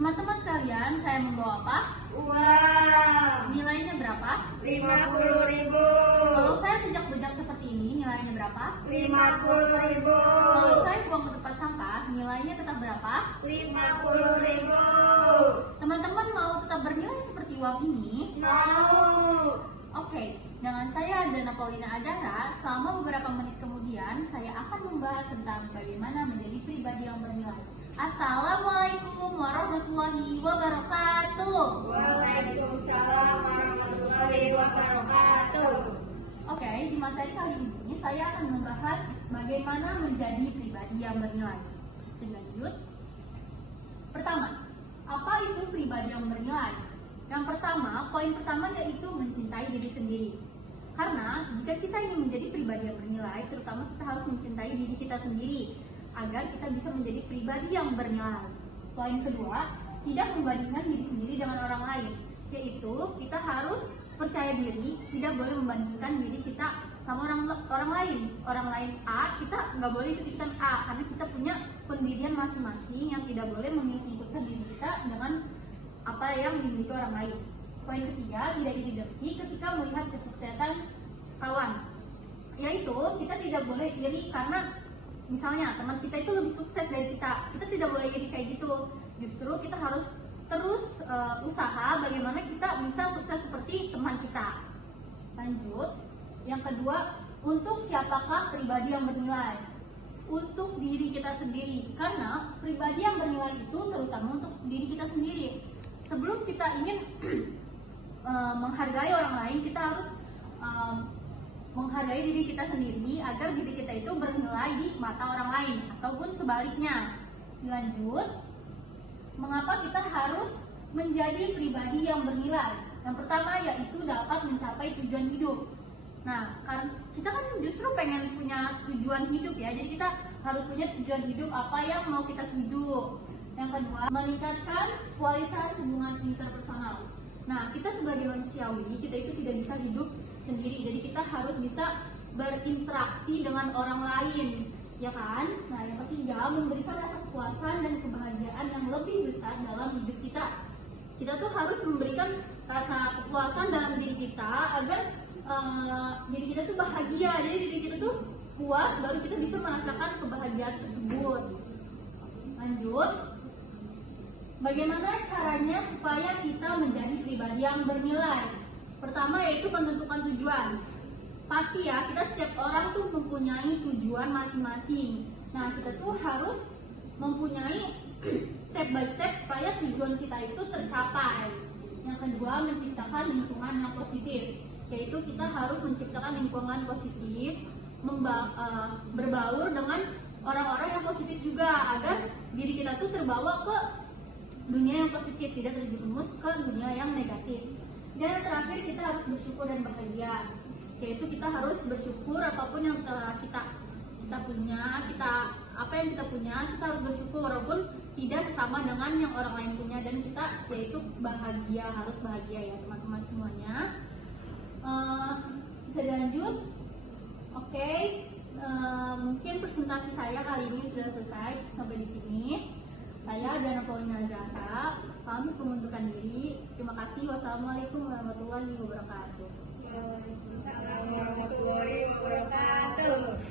Teman-teman sekalian, saya membawa apa? Uang Nilainya berapa? 50.000. Kalau saya bejak-bejak seperti ini, nilainya berapa? 50.000. Kalau saya buang ke tempat sampah, nilainya tetap berapa? 50.000. Teman-teman mau tetap bernilai seperti uang ini? Mau. Oke, dengan saya Dana Paulina Adara, selama beberapa menit kemudian saya akan membahas tentang bagaimana menjadi pribadi yang bernilai. Assalamualaikum warahmatullahi wabarakatuh. Waalaikumsalam warahmatullahi wabarakatuh. Oke, di materi kali ini saya akan membahas bagaimana menjadi pribadi yang bernilai. Selanjut, pertama, apa itu pribadi yang bernilai? Yang pertama, poin pertama yaitu mencintai diri sendiri. Karena jika kita ingin menjadi pribadi yang bernilai, terutama kita harus mencintai diri kita sendiri agar kita bisa menjadi pribadi yang bernilai. Poin kedua, tidak membandingkan diri sendiri dengan orang lain, yaitu kita harus percaya diri, tidak boleh membandingkan diri kita sama orang lain. Orang lain A, kita nggak boleh ikut-ikutan A, karena kita punya pendirian masing-masing yang tidak boleh mengikutkan diri kita dengan apa yang dimiliki orang lain. Poin ketiga, tidak iri dengki ketika melihat kesuksesan kawan, yaitu kita tidak boleh iri karena misalnya teman kita itu lebih sukses dari kita tidak boleh iri kayak gitu. Justru kita harus terus usaha bagaimana kita bisa sukses seperti teman kita. Lanjut, yang kedua, untuk siapakah pribadi yang bernilai? Untuk diri kita sendiri, karena pribadi yang bernilai itu terutama untuk diri kita sendiri. Sebelum kita ingin menghargai orang lain, kita harus menghargai diri kita sendiri agar diri kita itu bernilai di mata orang lain ataupun sebaliknya. Lanjut, mengapa kita harus menjadi pribadi yang bernilai? Yang pertama yaitu dapat mencapai tujuan hidup. Nah, karena kita kan justru pengen punya tujuan hidup ya, jadi kita harus punya tujuan hidup apa yang mau kita tuju. Yang kedua, meningkatkan kualitas hubungan interpersonal. Nah, kita sebagai manusiawi, kita itu tidak bisa hidup sendiri, jadi kita harus bisa berinteraksi dengan orang lain, ya kan? Nah, yang ketiga, memberikan rasa kepuasan dan kebahagiaan yang lebih besar dalam hidup kita. Kita tuh harus memberikan rasa kepuasan dalam diri kita agar diri kita tuh bahagia, jadi diri kita tuh puas, baru kita bisa merasakan kebahagiaan tersebut. Lanjut, bagaimana caranya supaya kita menjadi pribadi yang bernilai? Pertama yaitu menentukan tujuan. Pasti ya, kita setiap orang tuh mempunyai tujuan masing-masing. Nah, kita tuh harus mempunyai step by step supaya tujuan kita itu tercapai. Yang kedua, menciptakan lingkungan yang positif, yaitu kita harus menciptakan lingkungan positif, berbaur dengan orang-orang yang positif juga agar diri kita tuh terbawa ke dunia yang positif, tidak terjerumus ke dunia yang negatif. Dan yang terakhir, kita harus bersyukur dan bahagia, yaitu kita harus bersyukur apapun yang kita punya, apa yang kita punya, kita harus bersyukur walaupun tidak sama dengan yang orang lain punya, dan kita yaitu bahagia, harus bahagia ya teman-teman semuanya. Bisa dilanjut? Oke, mungkin presentasi saya kali ini sudah selesai sampai di sini. Saya Dana Paulina Zahra, pamit mengundurkan diri. Terima kasih. Wassalamualaikum warahmatullahi wabarakatuh. Waalaikumsalam warahmatullahi wabarakatuh.